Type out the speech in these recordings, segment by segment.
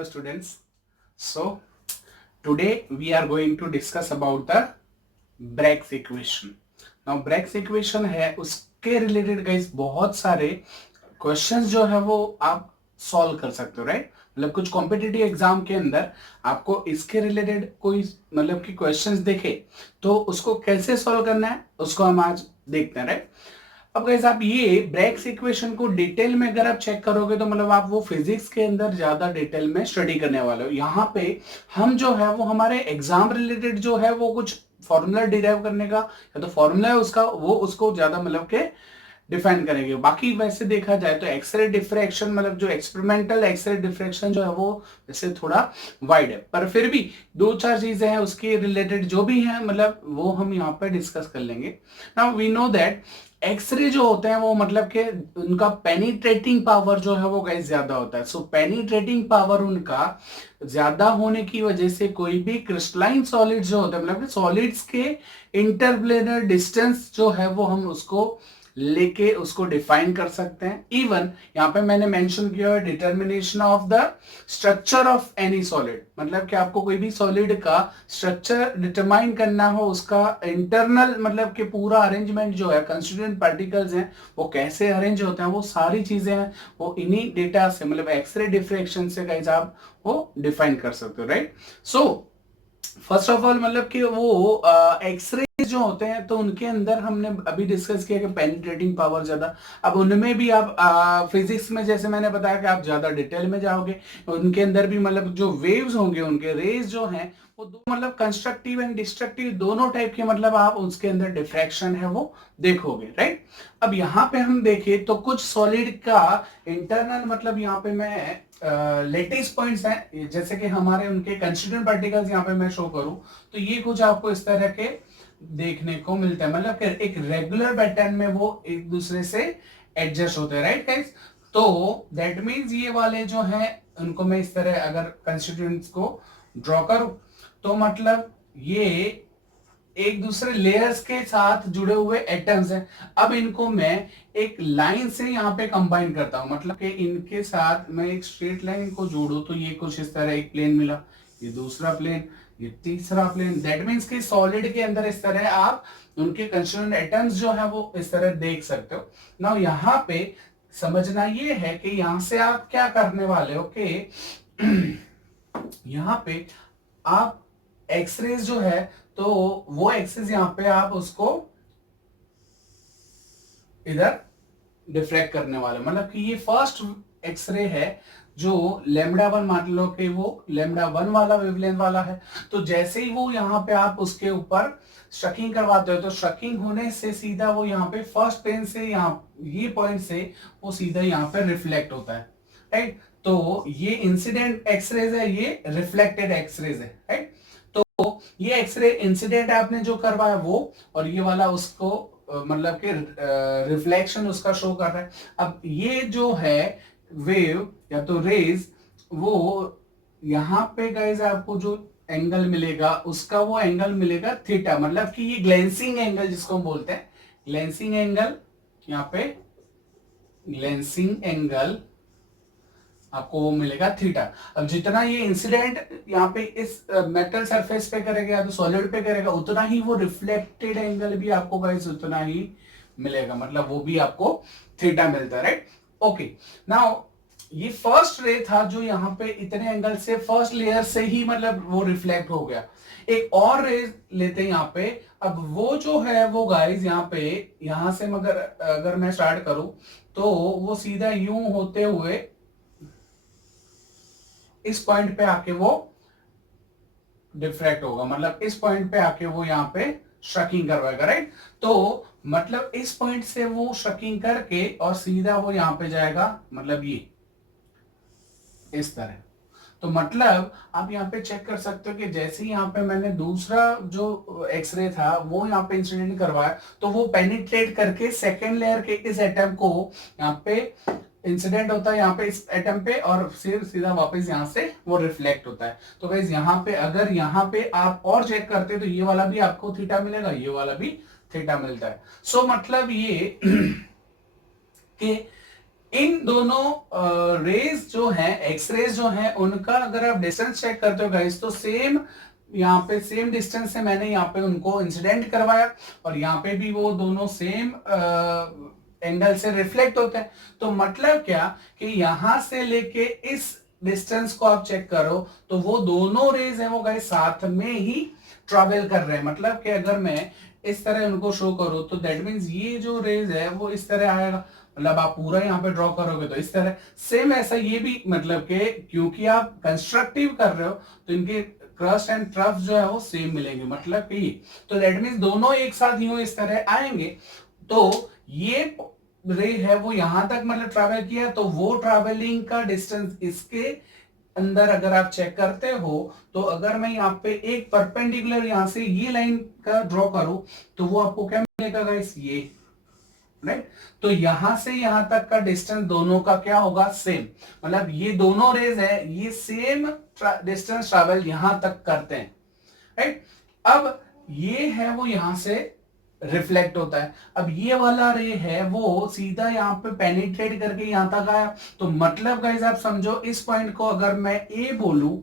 Hello students. So today we are going to discuss about the Bragg's equation. Now Bragg's equation है उसके related guys बहुत सारे questions जो है वो आप सॉल्व कर सकते हो, राइट? मतलब कुछ कॉम्पिटिटिव एग्जाम के अंदर आपको इसके रिलेटेड कोई मतलब कि क्वेश्चंस देखे तो उसको कैसे सॉल्व करना है उसको हम आज देखते हैं, राइट? अब गाइस आप ये ब्रैग्स इक्वेशन को डिटेल में अगर आप चेक करोगे तो मतलब आप वो फिजिक्स के अंदर ज्यादा डिटेल में स्टडी करने वाले हो। यहाँ पे हम जो है वो हमारे एग्जाम रिलेटेड जो है वो कुछ फॉर्मूला डिराइव करने का या तो फॉर्मूला है उसका वो उसको ज्यादा मतलब के डिफाइन करेंगे। बाकी वैसे देखा जाए तो एक्सरे डिफ्रैक्शन मतलब जो एक्सपेरिमेंटल एक्सरे डिफ्रैक्शन जो है वो वैसे थोड़ा वाइड है, पर फिर भी दो चार चीजें हैं उसके रिलेटेड जो भी है मतलब वो हम यहाँ पे डिस्कस कर लेंगे। Now we know that x-ray जो होते हैं वो मतलब कि उनका पेनिट्रेटिंग पावर जो है वो गाइस ज्यादा होता है। सो पेनिट्रेटिंग पावर उनका ज्यादा होने की वजह से कोई भी क्रिस्टलाइन सॉलिड जो होते हैं मतलब सॉलिड्स के इंटरप्लेनर डिस्टेंस जो है वो हम उसको लेके उसको डिफाइन कर सकते हैं। इवन यहां पे मैंने मेंशन किया है determination of the structure of any solid, मतलब कि आपको कोई भी सॉलिड का स्ट्रक्चर डिटरमाइन करना हो उसका इंटरनल मतलब कि पूरा अरेंजमेंट जो है कंस्टिट्यूएंट पार्टिकल्स हैं वो कैसे अरेंज होते हैं वो सारी चीजें हैं वो इन्हीं डेटा से मतलब एक्सरे डिफ्रैक्शन से गाइस आप वो डिफाइन कर सकते हो, right? So first of all मतलब कि वो एक्सरे जो होते हैं तो उनके अंदर हमने अभी डिस्कस किया कि पेनिट्रेटिंग पावर ज्यादा। अब उनमें भी आप फिजिक्स में जैसे मैंने बताया कि आप ज्यादा डिटेल में जाओगे उनके अंदर भी मतलब जो वेव्स होंगे उनके रेज जो हैं वो दो मतलब कंस्ट्रक्टिव एंड डिस्ट्रक्टिव दोनों टाइप के मतलब आप उसके अंदर डिफ्रैक्शन है वो देखोगे, राइट? अब यहाँ पे हम देखें तो कुछ सॉलिड का इंटरनल मतलब यहाँ पे मैं लेटिस पॉइंट्स हैं जैसे कि हमारे उनके कंस्टिट्यूएंट पार्टिकल्स यहाँ पे मैं शो करूं तो ये कुछ आपको इस तरह के देखने को मिलता है, मतलब कि एक रेगुलर पैटर्न में वो एक दूसरे से एडजस्ट होते हैं, राइट गाइस? तो दैट मींस ये वाले जो हैं उनको मैं इस तरह अगर कंस्टिट्यूएंट्स को ड्रॉ करूं तो मतलब ये एक दूसरे लेयर्स के साथ जुड़े हुए एटम्स हैं। अब इनको मैं एक लाइन से यहाँ पे कंबाइन करता हूं मतलब कि इनके साथ मैं एक स्ट्रेट लाइन को जोड़ू तो ये कुछ इस तरह एक प्लेन मिला, ये दूसरा प्लेन, ये तीसरा प्लेन। दैट मीन्स कि सॉलिड के अंदर इस तरह आप उनके कंस्टिट्यूएंट एटम्स जो है वो इस तरह देख सकते हो। नाउ यहाँ पे समझना ये है कि यहां से आप क्या करने वाले हो कि यहाँ पे आप एक्सरेज जो है तो वो एक्सेस यहां पे आप उसको इधर डिफ्रैक्ट करने वाले मतलब कि ये फर्स्ट एक्सरे है जो लेमडा वन मान लो कि वो लेमडा वन वाला वेवलेंथ वाला है। तो जैसे ही वो यहाँ पे आप उसके ऊपर स्ट्रकिंग करवाते हो तो स्ट्रकिंग होने से सीधा वो यहाँ पे फर्स्ट प्लेन से यहाँ ये पॉइंट से वो सीधा यहाँ पे रिफ्लेक्ट होता है, राइट? तो ये इंसिडेंट एक्सरेज है, ये रिफ्लेक्टेड एक्सरेज है, राइट? तो ये एक्सरे इंसिडेंट आपने जो करवाया वो और ये वाला उसको मतलब कि रिफ्लेक्शन उसका शो कर रहा है। अब ये जो है वेव या तो रेज वो यहां पे गाइस आपको जो एंगल मिलेगा उसका वो एंगल मिलेगा थीटा, मतलब कि ये ग्लेंसिंग एंगल जिसको हम बोलते हैं ग्लेंसिंग एंगल। यहाँ पे ग्लेंसिंग एंगल आपको वो मिलेगा थीटा। अब जितना ये इंसिडेंट यहाँ पे इस मेटल सरफेस पे करेगा या तो सॉलिड पे करेगा उतना ही वो रिफ्लेक्टेड एंगल भी आपको गाइस उतना ही मिलेगा, मतलब वो भी आपको थीटा मिलता है, राइट? ओके, नाउ ये फर्स्ट रे था जो यहाँ पे इतने एंगल से फर्स्ट लेयर से ही मतलब वो रिफ्लेक्ट हो गया। एक और रे लेते हैं यहाँ पे। अब वो जो है वो गाइस यहाँ पे यहां से मगर अगर मैं स्टार्ट करूं तो वो सीधा यूं होते हुए इस पॉइंट पे आके वो डिफ्रैक्ट होगा, मतलब इस पॉइंट पे आके वो यहाँ पे स्ट्रकिंग करवाएगा, राइट? तो मतलब इस पॉइंट से वो स्ट्रकिंग करके और सीधा वो यहाँ पे जाएगा मतलब ये इस तरह। तो मतलब आप यहाँ पे चेक कर सकते हो कि जैसे ही यहाँ पे मैंने दूसरा जो एक्सरे था वो यहाँ पे इंसिडेंट करवाया तो वो पेनिट्रेट करके सेकेंड लेयर के इस एटम को यहाँ पे इंसिडेंट होता है यहाँ पे इस एटम पे और फिर सीधा वापस यहाँ से वो रिफ्लेक्ट होता है। तो गाइस यहाँ पे अगर यहाँ पे आप और चेक करते तो ये वाला भी आपको थीटा मिलेगा, ये वाला भी थीटा मिलता है। सो मतलब ये कि इन दोनों रेज जो है, एक्स रेज जो है, उनका अगर आप डिस्टेंस चेक करते हो गाइस, तो सेम यहाँ पे सेम डिस्टेंस से मैंने यहाँ पे उनको इंसिडेंट करवाया, और यहाँ पे भी वो दोनों सेम एंगल से रिफ्लेक्ट होते हैं। तो मतलब क्या कि यहां से लेके इस डिस्टेंस को आप चेक करो तो वो दोनों रेज है वो गाइस साथ में ही ट्रेवल कर रहे हैं। मतलब कि अगर मैं इस तरह उनको शो करूं तो दैट मींस ये जो रेज है वो इस तरह आएगा, मतलब आप पूरा यहाँ पे ड्रॉ करोगे तो इस तरह। सेम ऐसा ये भी, मतलब कि क्योंकि आप कंस्ट्रक्टिव कर रहे हो तो इनके क्रस्ट एंड ट्रफ जो है वो सेम मिलेंगे, मतलब कि तो दैट मींस दोनों एक साथ यूं इस तरह आएंगे। तो ये रे है वो यहां तक मतलब ट्रैवल किया, तो वो ट्रैवलिंग का डिस्टेंस इसके अंदर अगर आप चेक करते हो, तो अगर मैं यहाँ पे एक परपेंडिकुलर यहां से ये लाइन का ड्रॉ करूं तो वो आपको क्या मिलेगा गाइस, ये राइट। तो यहां से यहां तक का डिस्टेंस दोनों का क्या होगा, सेम। मतलब ये दोनों रेज है ये सेम डिस्टेंस ट्रैवल यहां तक करते हैं, राइट। अब ये है वो यहां से रिफ्लेक्ट होता है। अब ये वाला रे है वो सीधा यहाँ पे पेनिट्रेट करके यहां तक आया। तो मतलब गाइस आप समझो इस पॉइंट को अगर मैं ए बोलूं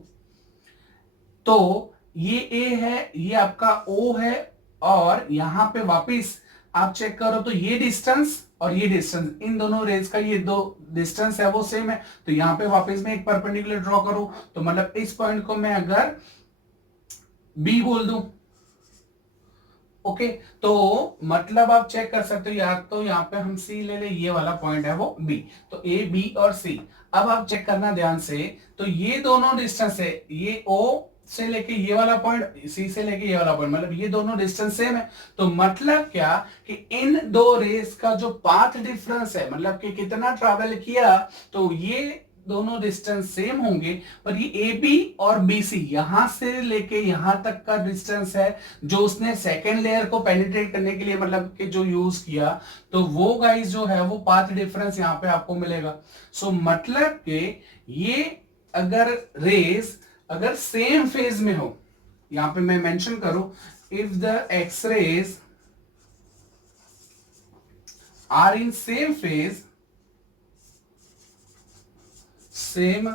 तो ये ए है, ये आपका ओ है, और यहां पे वापिस आप चेक करो तो ये डिस्टेंस और ये डिस्टेंस, इन दोनों रेज का ये दो डिस्टेंस है वो सेम है। तो यहां पे वापस मैं एक परपेंडिकुलर ड्रॉ करूं तो मतलब इस पॉइंट को मैं अगर बी बोल दूं, ओके, तो मतलब आप चेक कर सकते हो, या तो यहाँ पे हम सी ले ले, ये वाला पॉइंट है वो बी, तो ए बी और सी। अब आप चेक करना ध्यान से, तो ये दोनों डिस्टेंस है, ये ओ से लेके ये वाला पॉइंट, सी से लेके ये वाला पॉइंट, मतलब ये दोनों डिस्टेंस सेम है। तो मतलब क्या कि इन दो रेस का जो पाथ डिफरेंस है, मतलब कि कितना ट्रैवल किया, तो ये दोनों डिस्टेंस सेम होंगे, पर ये ए बी और बी सी यहां से लेके यहां तक का डिस्टेंस है जो उसने सेकेंड लेयर को पेनिट्रेट करने के लिए मतलब कि जो यूज किया, तो वो गाइस जो है वो पाथ डिफरेंस यहां पे आपको मिलेगा। सो मतलब कि ये अगर रेस अगर सेम फेज में हो, यहां पे मैं मेंशन करूं, if the x rays are in same phase, same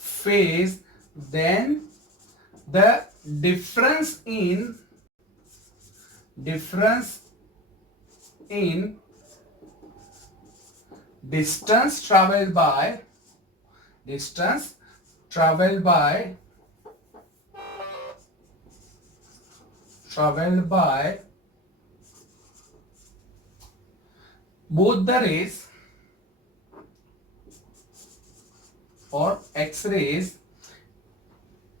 phase, then the difference in distance traveled by both the rays or X-rays,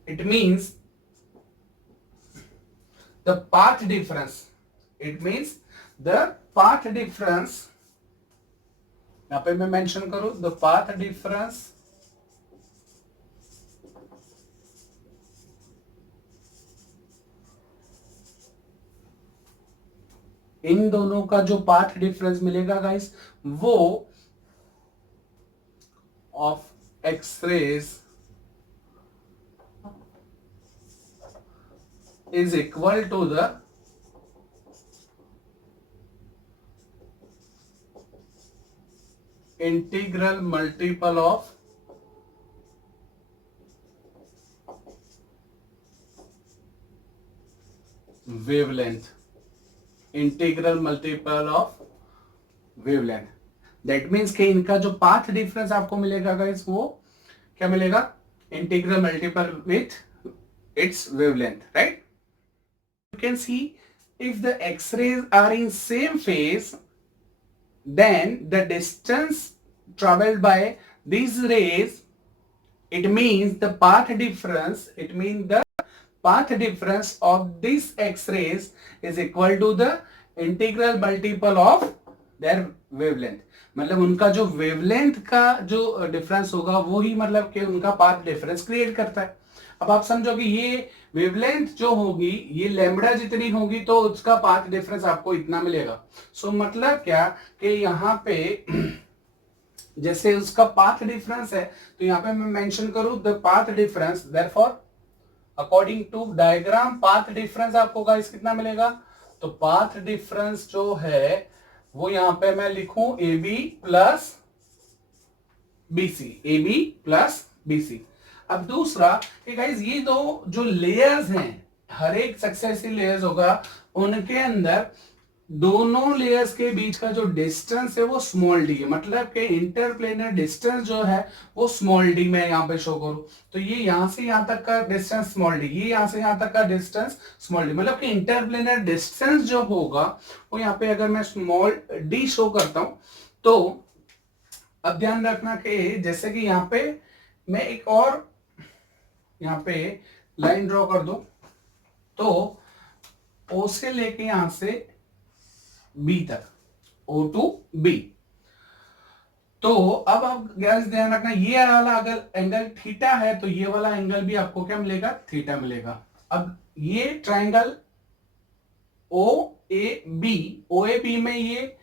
it means the path difference, it means the path difference, यहां पे मैं mention करूं the path difference इन दोनों का जो path difference मिलेगा guys, वो of X-rays is equal to the integral multiple of wavelength, integral multiple of wavelength. That means कि इनका जो पाथ डिफरेंस आपको मिलेगा गाइस, वो क्या मिलेगा, integral multiple with its wavelength, right? You can see if the X-rays are in same phase, then the distance traveled by these rays, it means the path difference, it means the path difference of these X-rays is equal to the integral multiple of their wavelength। मतलब उनका जो wavelength का जो difference होगा वो ही मतलब कि उनका पाथ डिफरेंस क्रिएट करता है। अब आप समझो कि ये वेवलेंथ जो होगी ये लैम्बडा जितनी होगी तो उसका पाथ डिफरेंस आपको इतना मिलेगा। सो मतलब क्या कि यहाँ पे जैसे उसका पाथ डिफरेंस है, तो यहाँ पे मैं मेंशन करूं the path difference, therefore according to diagram path difference आपको गाइस कितना मिलेगा, तो पाथ डिफरेंस जो है वो यहां पे मैं लिखूं A B plus BC, AB plus BC। अब दूसरा कि गाइज ये दो जो लेयर्स हैं, हर एक सक्सेसिव लेयर्स होगा, उनके अंदर दोनों लेयर्स के बीच का जो डिस्टेंस है वो स्मॉल डी है, मतलब कि इंटरप्लेनर डिस्टेंस जो है वो स्मॉल डी में यहाँ पे शो करूं, तो ये यहां से यहां तक का डिस्टेंस स्मॉल डी, ये यहां से यहां तक का डिस्टेंस स्मॉल डी, मतलब कि इंटरप्लेनर डिस्टेंस जो होगा वो यहाँ पे अगर मैं स्मॉल डी शो करता हूं, तो अब ध्यान रखना कि जैसे कि यहाँ पे मैं एक और यहाँ पे लाइन ड्रॉ कर दूं, तो O से लेके यहां से B तक, O टू B, तो अब आप गैस ध्यान रखना, ये वाला अगर एंगल थीटा है तो ये वाला एंगल भी आपको क्या मिलेगा, थीटा मिलेगा। अब ये ट्रायंगल OAB में ये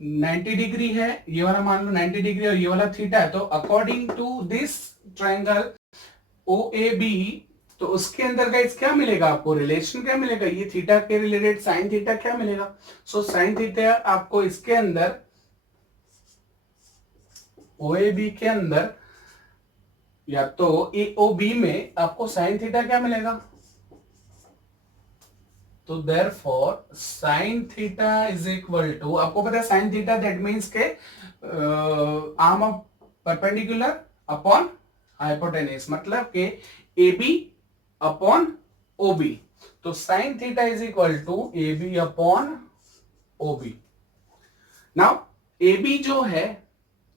90 डिग्री है, ये वाला मान लो 90 डिग्री और ये वाला थीटा है, तो according to this triangle OAB, तो उसके अंदर गाइस क्या मिलेगा आपको, रिलेशन क्या मिलेगा, ये थीटा के रिलेटेड साइन थीटा क्या मिलेगा, सो साइन थीटा आपको इसके अंदर OAB के अंदर या तो AOB में आपको साइन थीटा क्या मिलेगा, तो therefore sine theta is equal to, आपको पता है साइन थीटा दैट मींस के arm of perpendicular upon hypotenuse, मतलब के AB अपॉन OB, तो sine theta is equal to AB upon OB। Now AB जो है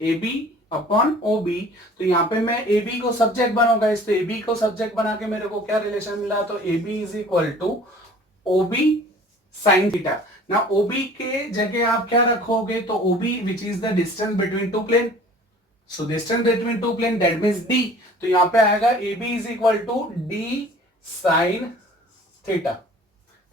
AB अपॉन OB, तो यहां पे मैं AB को सब्जेक्ट बनाऊंगा, इस तो AB को सब्जेक्ट बना के मेरे को क्या रिलेशन मिला, तो AB is equal to OB साइन थीटा। ना OB के जगह आप क्या रखोगे, तो OB which is the distance between two plane, so distance between two plane that means D, तो यहां पे आएगा AB is equal to D sine theta.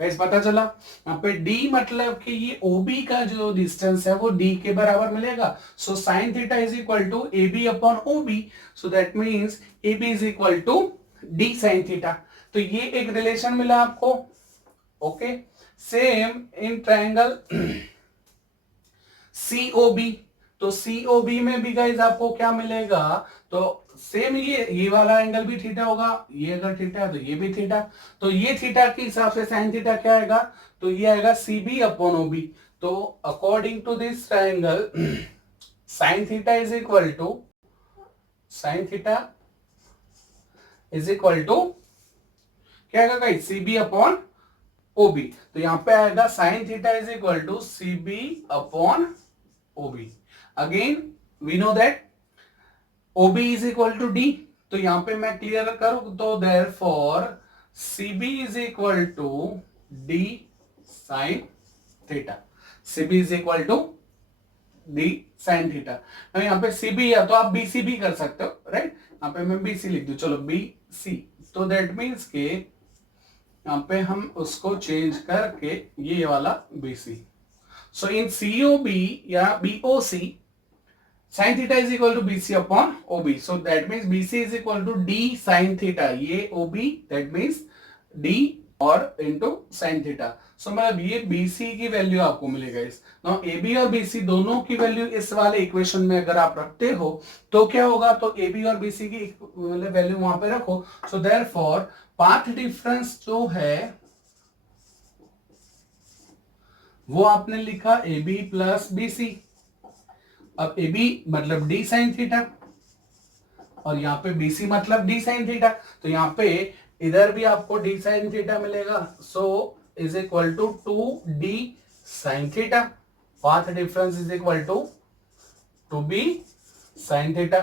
Guys पता चला, यहाँ पे D मतलब कि ये OB का जो डिस्टेंस है वो D के बराबर मिलेगा, so sine theta is equal to AB upon OB, so that means AB is equal to D sine theta. तो ये एक रिलेशन मिला आपको, okay. Same in triangle COB, तो COB में भी गाइस आपको क्या मिलेगा, तो सेम ये वाला एंगल भी थीटा होगा, ये अगर थीटा है तो ये भी थीटा, तो ये थीटा के हिसाब से साइन थीटा क्या आएगा, तो ये आएगा CB अपॉन OB, तो according to this triangle sine theta is equal to, sine theta is equal to क्या आएगा गाइस, CB अपॉन OB, तो यहां पे आएगा sine theta is equal to CB upon OB। Again we know that OB is equal to D, तो यहां पे मैं क्लियर करूं, तो therefore CB is equal to D sine theta, CB is equal to D sine theta. यहां पे CB या तो आप BC भी कर सकते हो, राइट, यहां पे मैं BC लिख दूं, चलो BC, तो दैट मीन्स के यहां पे हम उसको चेंज करके ये वाला BC, सो इन COB या BOC sin theta is equal to BC upon OB, so that means BC is equal to D sin theta, ये OB that means D और into sin theta, so मतलब ये BC की value आपको मिलेगा इस, now AB और BC दोनों की वैल्यू इस वाले इक्वेशन में अगर आप रखते हो तो क्या होगा, तो AB और BC की वैल्यू वहां पे रखो, so therefore पाथ डिफरेंस जो है वो आपने लिखा AB प्लस BC, अब AB मतलब D साइन थीटा और यहाँ पे BC मतलब D साइन थीटा, तो यहाँ पे इधर भी आपको D साइन थीटा मिलेगा, so is equal to 2D sine theta, path difference is equal to 2B sine theta.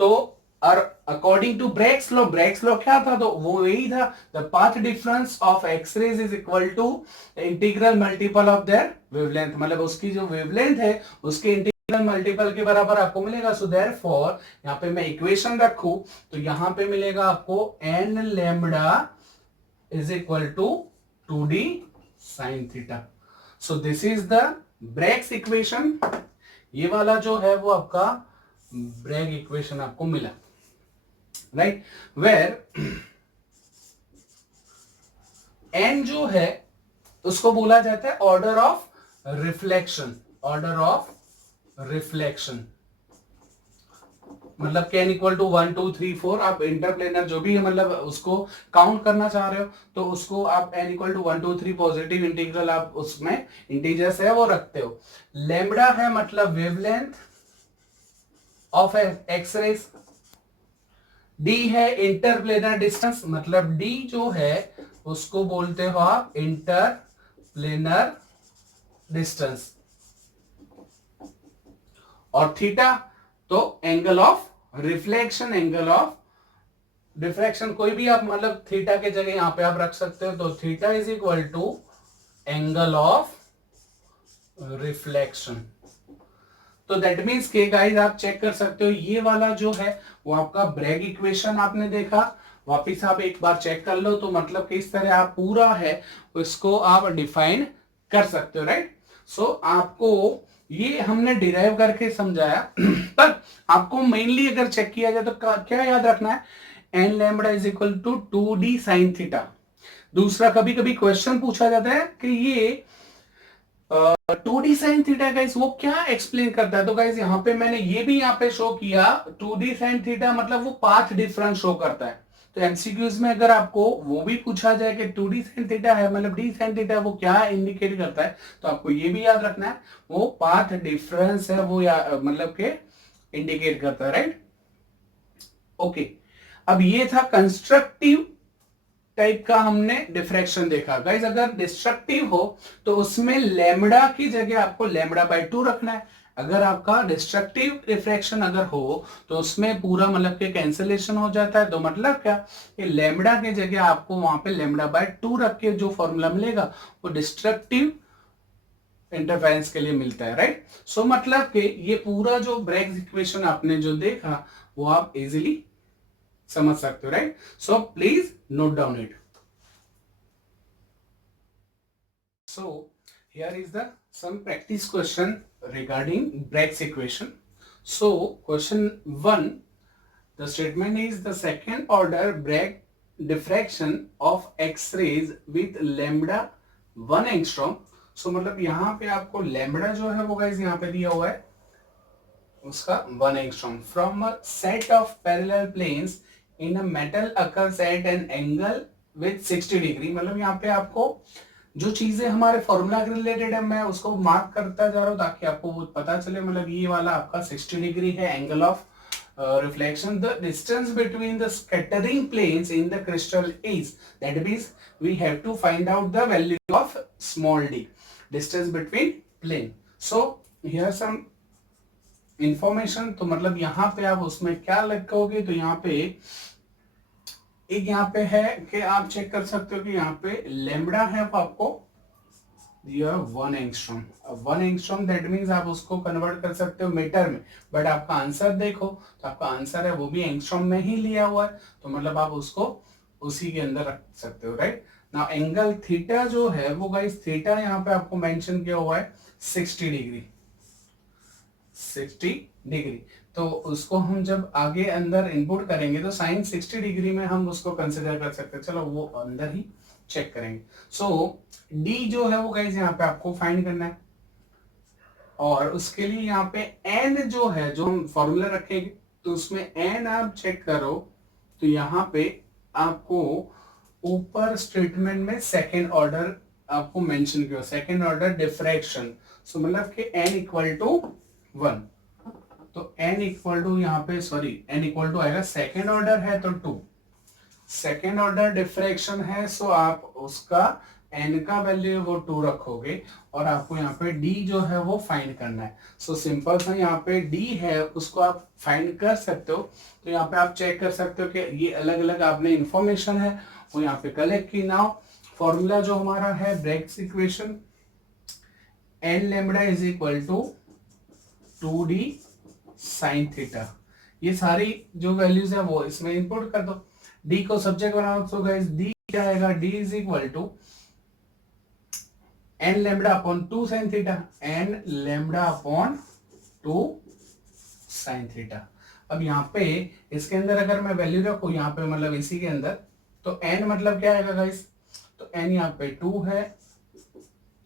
तो और according to Bragg's law, Bragg's law क्या था, तो वो यही था, the path difference of x-rays is equal to integral multiple of their wavelength, मतलब उसकी जो वेवलेंथ है उसके इंटीग्रल मल्टीपल के बराबर आपको मिलेगा, सो देयरफॉर यहाँ पे मैं इक्वेशन रखूं तो यहाँ पे मिलेगा आपको n lambda is equal to 2D sine theta, so this is the Bragg's equation, ये वाला जो है वो आपका ब्रेग इक्वेशन आपको मिला, राइट, वेयर n जो है उसको बोला जाता है order of reflection, order of reflection, मतलब के n इक्वल टू 1 2 3 4 आप इंटरप्लेनर जो भी है मतलब उसको काउंट करना चाह रहे हो तो उसको आप n equal to 1 2 3 positive integral आप उसमें इंटीजर्स है वो रखते हो। लैम्बडा है मतलब वेवलेंथ ऑफ एक्सरेज, डी है इंटरप्लेनर डिस्टेंस मतलब डी जो है उसको बोलते हो आप इंटरप्लेनर डिस्टेंस, और थीटा तो angle of reflection, angle of diffraction, कोई भी आप मतलब थीटा के जगह यहां पे आप रख सकते हो। तो theta is equal to angle of reflection. तो दैट मीन्स के गाइस आप चेक कर सकते हो ये वाला जो है वो आपका ब्रैग इक्वेशन आपने देखा, वापिस आप एक बार चेक कर लो तो मतलब किस तरह आप पूरा है उसको आप डिफाइन कर सकते हो, राइट। सो आपको ये हमने डिराइव करके समझाया पर आपको मेनली अगर चेक किया जाए तो क्या याद रखना है, n lambda is equal to 2d sine theta. दूसरा कभी कभी क्वेश्चन पूछा जाता है कि ये 2d साइन थीटा गाइस वो क्या एक्सप्लेन करता है, तो गाइस यहाँ पे मैंने ये भी यहाँ पे शो किया 2d साइन थीटा मतलब वो पाथ डिफरेंस शो करता है। तो एमसीक्यूज में अगर आपको वो भी पूछा जाए कि 2d साइन थीटा है मतलब d साइन थीटा वो क्या इंडिकेट करता है, तो आपको ये भी याद रखना है वो पाथ डिफरेंस है वो मतलब के इंडिकेट करता है, राइट। ओके, अब ये था कंस्ट्रक्टिव टाइप का हमने डिफ्रैक्शन देखा। गाइस अगर डिस्ट्रक्टिव हो तो उसमें लैम्बडा की जगह आपको लैम्बडा बाय 2 रखना है। अगर आपका डिस्ट्रक्टिव रिफ्रैक्शन अगर हो तो उसमें पूरा मतलब के कैंसिलेशन हो जाता है। तो मतलब क्या कि लैम्बडा की जगह आपको वहां पे लैम्बडा बाय 2 रख के जो फॉर्मूला मिलेगा वो डिस्ट्रक्टिव इंटरफेरेंस के लिए मिलता है, राइट। सो मतलब कि ये पूरा जो ब्रैग्स इक्वेशन आपने जो देखा वो आप इजीली समझ सकते हो, right. So please note down it. So here is the some practice question regarding Bragg's equation. So question 1, the statement is the second order Bragg diffraction of X-rays with lambda 1 angstrom. So मतलब यहाँ पे आपको lambda जो है वो guys यहाँ पे दिया हुआ है उसका 1 angstrom from a set of parallel planes in a metal occurs at an angle with 60 degree. मतलब यहाँ पे आपको जो चीजें हमारे फॉर्मूला के रिलेटेड है मैं उसको मार्क करता जा रहा हूं ताकि आपको वो पता चले। मतलब ये वाला आपका 60 डिग्री है angle of reflection. The distance between the scattering planes in the crystal is, that means we have to find out the value of small d, distance between plane. So here some information. तो मतलब यहाँ पे आप उसमें क्या लिखोगे, तो यहाँ पे एक यहाँ पे है कि आप चेक कर सकते हो कि यहाँ पे लेमड़ा है वो आपको दिया 1 एंगस्ट्रॉम। 1 एंगस्ट्रॉम दैट मींस आप उसको कन्वर्ट कर सकते हो मीटर में, बट आपका आंसर देखो तो आपका आंसर है वो भी एंगस्ट्रॉम में ही लिया हुआ है, तो मतलब आप उसको उसी के अंदर रख सकते हो, राइट। नाउ एंगल थीटा जो है वो गाइस थीटा यहाँ पे आपको मेंशन किया हुआ है 60 डिग्री, 60 डिग्री। तो उसको हम जब आगे अंदर इनपुट करेंगे तो साइन 60 डिग्री में हम उसको कंसिडर कर सकते हैं। चलो वो अंदर ही चेक करेंगे। सो डी जो है वो गाइस यहाँ पे आपको फाइंड करना है, और उसके लिए यहाँ पे एन जो है जो हम फॉर्मूला रखेंगे तो उसमें एन आप चेक करो तो यहाँ पे आपको ऊपर स्टेटमेंट में सेकेंड ऑर्डर आपको मेंशन किया, सेकेंड ऑर्डर डिफ्रैक्शन। सो मतलब कि एन इक्वल टू 1, तो n इक्वल टू यहाँ पे सॉरी n इक्वल टू आएगा सेकेंड ऑर्डर है तो 2, सेकेंड ऑर्डर डिफ्रैक्शन है। सो आप उसका n का वैल्यू वो 2 रखोगे और आपको यहाँ पे d जो है वो फाइंड करना है। सो सिंपल सा यहाँ पे d है उसको आप फाइंड कर सकते हो। तो यहाँ पे आप चेक कर सकते हो कि ये अलग अलग आपने इंफॉर्मेशन है वो यहाँ पे कलेक्ट की। नाउ फॉर्मूला जो हमारा है Bragg's equation, n lambda is equal to 2d sine theta, ये सारी जो वैल्यूज है वो इसमें इंपुट कर दो। डी को सब्जेक्ट बनाओ तो गाइस डी क्या आएगा, d is equal to n lambda upon 2 sine theta, n lambda upon 2 sine theta. अब यहाँ पे इसके अंदर अगर मैं वैल्यू रखूं यहाँ पे मतलब इसी के अंदर तो एन मतलब क्या आएगा गाइस, तो एन यहाँ पे 2 है,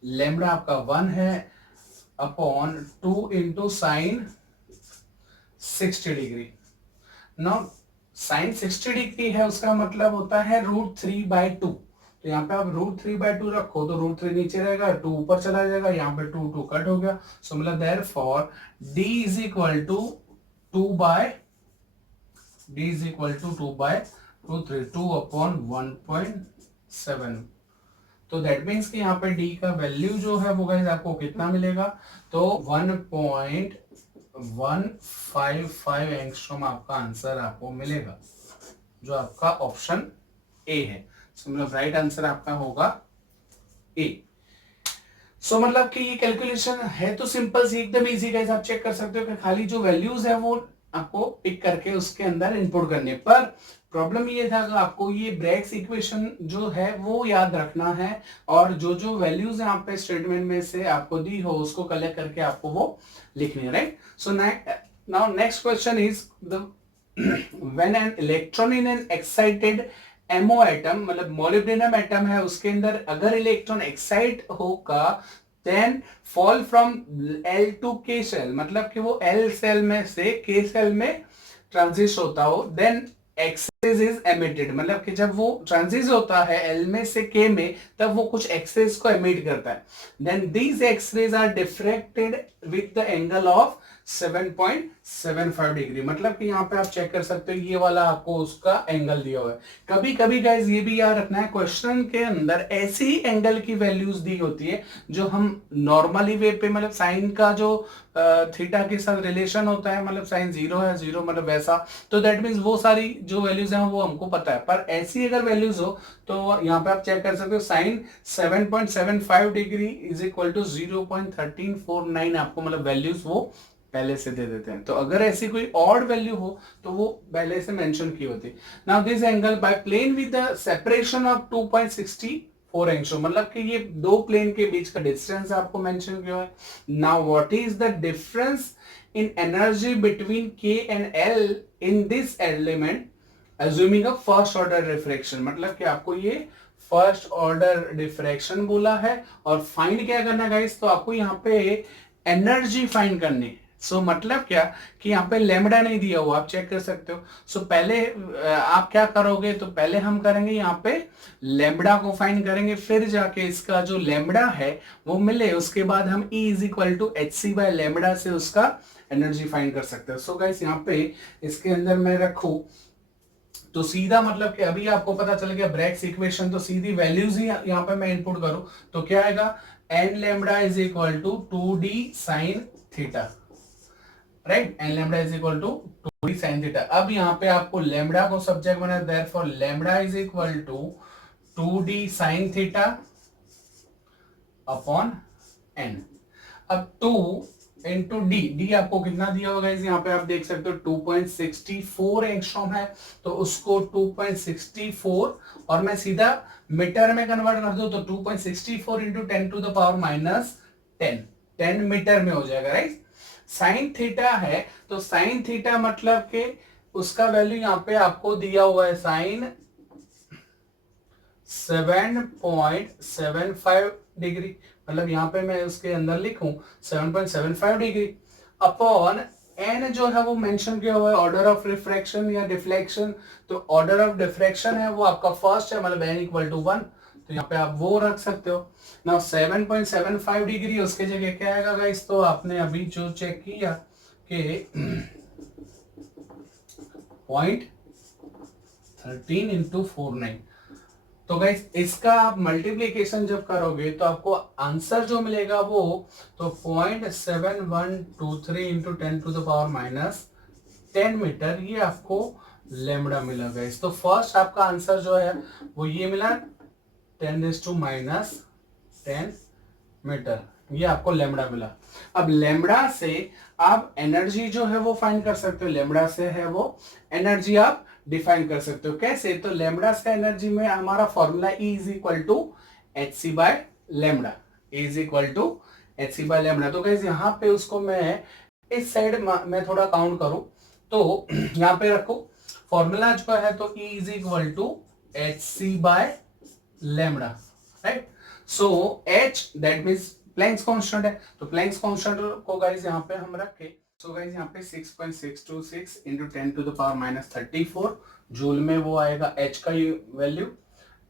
लैम्बडा आपका 1 है upon 2 into sine 60 degree. Now sine 60 degree है, उसका मतलब होता है √3/2। तो यहाँ पे आप √3/2 रखो तो √3 नीचे रहेगा, 2 ऊपर चला जाएगा, यहाँ पे 2 कट हो गया। सो मतलब therefore d is equal to 2/2/√3, 2/1.7। तो दैट मीन्स कि यहाँ पे d का वैल्यू जो है वो गाइस आपको कितना मिलेगा, तो 1.155 एंगस्ट्रॉम आपका आंसर आपको मिलेगा, जो आपका ऑप्शन ए है। मतलब राइट आंसर आपका होगा ए। सो मतलब कि ये कैलकुलेशन है तो सिंपल सी, एकदम इजी गाइस, आप चेक कर सकते हो कि खाली जो वैल्यूज है वो आपको पिक करके उसके अंदर इनपुट करने पर। प्रॉब्लम ये था कि आपको ये ब्रेग्स इक्वेशन जो है वो याद रखना है, और जो जो वैल्यूज यहाँ पे स्टेटमेंट में से आपको दी हो उसको कलेक्ट करके आपको वो लिखनी है, right. So now next question is the when an electron in an excited MO atom, मतलब मोलिब्डेनम एटम है, उसके अंदर अगर इलेक्ट्रॉन एक्साइट होगा then fall from L to K shell, मतलब कि वो L सेल में से K सेल में ट्रांजिट होता हो, देन एक्सरेज इज एमिटेड, मतलब कि जब वो ट्रांजिट होता है L में से K में तब वो कुछ एक्सरेज को एमिट करता है। Then these x-rays are diffracted with the angle of 7.75 degree, मतलब कि यहाँ पे आप चेक कर सकते हो ये वाला आपको उसका एंगल दिया हुआ है। कभी कभी गाइज ये भी याद रखना है, क्वेश्चन के अंदर ऐसी एंगल की वैल्यूज दी होती है जो हम नॉर्मली वे पे, मतलब साइन का जो थीटा के साथ रिलेशन होता है, मतलब साइन 0 है, 0 मतलब वैसा, तो दैट मीन्स वो सारी जो वैल्यूज हैं वो हमको पता है। पर ऐसी अगर वैल्यूज हो तो यहाँ पे आप चेक कर सकते हो sine 7.75 degree is equal to 0.1349, आपको मतलब वैल्यूज वो पहले से दे देते हैं। तो अगर ऐसी कोई ऑड वैल्यू हो तो वो पहले से मेंशन की होती। Now this angle by plane with the separation of 2.64 angstrom, मतलब कि ये दो प्लेन के बीच का डिस्टेंस आपको मेंशन किया है। Now what is the difference in energy between K and L in this element assuming a first order refraction, मतलब कि आपको ये फर्स्ट ऑर्डर डिफ्रैक्शन बोला है, और फाइंड क्या करना है गाइस, तो आपको यहाँ पे एनर्जी फाइंड करनी है। सो मतलब क्या कि यहाँ पे लेमडा नहीं दिया हुआ, आप चेक कर सकते हो। सो पहले आप क्या करोगे, तो पहले हम करेंगे यहाँ पे लेमडा को फाइंड करेंगे, फिर जाके इसका जो लेमडा है वो मिले, उसके बाद हम E इज इक्वल टू hc/लेमडा से उसका एनर्जी फाइंड कर सकते हैं। सो गाइस यहाँ पे इसके अंदर मैं रखू तो सीधा मतलब कि अभी आपको पता चल गया ब्रेग्स इक्वेशन, तो सीधी वैल्यूज ही यहाँ पे मैं इनपुट करूं तो क्या आएगा, n lambda is equal to 2d sine theta, right. n lambda is equal to 2d sine theta. अब यहाँ पे आपको लैम्बडा को सब्जेक्ट बनाना, therefore lambda is equal to 2d sine theta upon n। अब 2 इंटू डी आपको कितना दिया होगा, यहाँ पे आप देख सकते हो 2.64 एंगस्ट्रॉम है, तो उसको 2.64 और मैं सीधा मीटर में कन्वर्ट कर दूं तो 2.64 into 10 to the power minus 10 meter में हो जाएगा, राइट। साइन थीटा है तो साइन थीटा मतलब के उसका वैल्यू यहाँ पे आपको दिया हुआ है साइन 7.75 डिग्री, मतलब यहां पे मैं उसके अंदर लिखूं 7.75 डिग्री अपॉन n जो है वो मेंशन किया हुआ है ऑर्डर ऑफ रिफ्रैक्शन या डिफ्लेक्शन, तो ऑर्डर ऑफ डिफ्रैक्शन है वो आपका फर्स्ट है, मतलब n इक्वल टू 1, तो यहाँ पे आप वो रख सकते हो। नाउ 7.75 डिग्री उसके जगह क्या आएगा गाइस, तो आपने अभी जो चेक किया कि 0.13 इंटू 49, तो गाइस इसका आप मल्टीप्लीकेशन जब करोगे तो आपको आंसर जो मिलेगा वो तो 0.7123 into 10 to the power minus 10 meter, ये आपको लेमडा मिला गाइस। तो फर्स्ट आपका आंसर जो है वो ये मिला 10⁻⁻10 मीटर, ये आपको लेमडा मिला। अब लेमडा से आप एनर्जी जो है वो फाइंड कर सकते हो, लेमडा से है वो एनर्जी आप डिफाइन कर सकते हो। कैसे, तो लेमडा से एनर्जी में हमारा formula E is equal to lambda, E is equal to lambda. तो गाइस यहाँ पे उसको मैं इस साइड में थोड़ा काउंट करूं तो यहाँ पे रखो फॉर्मूला जो है तो E is equal to lambda, right. So H that means Planck's constant है, तो प्लैंक्स कांस्टेंट को गाइस यहाँ पे हम रख के सो गाइज यहाँ पे 6.626 इंटू 10⁻⁻34 जूल में वो आएगा एच का वैल्यू,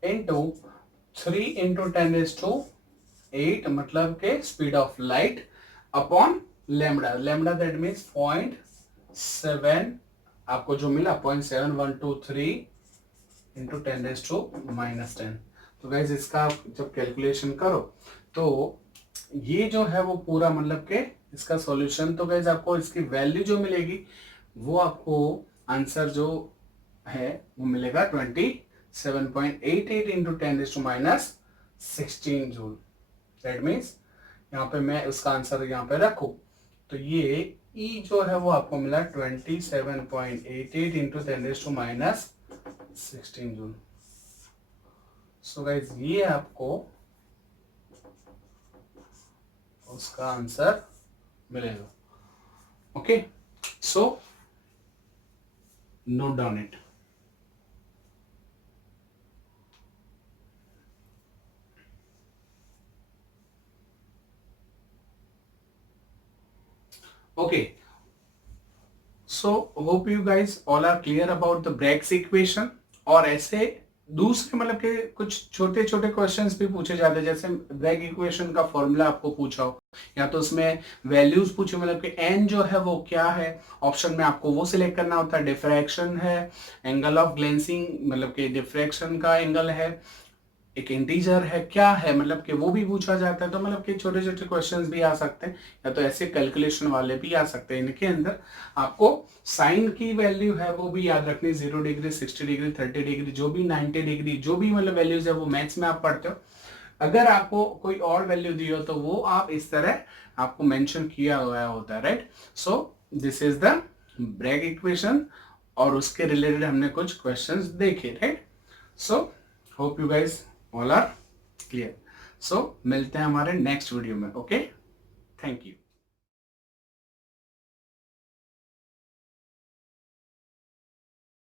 इंटू 3 इंटू 10⁸ मतलब के speed of light upon lambda, lambda that means 0.7 आपको जो मिला 0.7123 इंटू 10⁻⁻10। तो गाइज इसका जब कैलकुलेशन करो तो ये जो है वो पूरा मतलब के इसका सॉल्यूशन, तो गाइज आपको इसकी वैल्यू जो मिलेगी वो आपको आंसर जो है वो मिलेगा 27.88 इंटू 10⁻16 जूल। दैट मीन्स यहाँ पे मैं उसका आंसर यहाँ पे रखूं तो ये ई जो है वो आपको मिला 27.88 इंटू 10⁻16 जूल। सो गाइज ये आपको उसका आंसर मिलेगा। Okay, so note down it. Okay, so hope you guys all are clear about the Bragg's equation। और ऐसे दूसरे मतलब के कुछ छोटे छोटे क्वेश्चंस भी पूछे जाते हैं, जैसे ब्रैग इक्वेशन का फॉर्मूला आपको पूछा हो या तो उसमें वैल्यूज पूछे, मतलब कि एन जो है वो क्या है, ऑप्शन में आपको वो सिलेक्ट करना होता है। डिफ्रैक्शन है, एंगल ऑफ ग्लेंसिंग मतलब कि डिफ्रैक्शन का एंगल है, एक इंटीजर है, क्या है मतलब कि वो भी पूछा जाता है। तो मतलब कि छोटे छोटे क्वेश्चंस भी आ सकते हैं या तो ऐसे कैलकुलेशन वाले भी आ सकते हैं। इनके अंदर आपको साइन की वैल्यू है वो भी याद रखनी, 0 डिग्री, 60 डिग्री, 30 डिग्री, जो भी 90 डिग्री, जो भी मतलब वैल्यूज है वो मैथ्स में आप पढ़ते हो। अगर आपको कोई और वैल्यू दी हो तो वो आप इस तरह आपको मेंशन किया हुआ होता है, right. So this is the Bragg equation और उसके रिलेटेड हमने कुछ क्वेश्चंस देखे, right. So hope you guys all are clear. So मिलते हैं हमारे नेक्स्ट वीडियो में। Okay, thank you.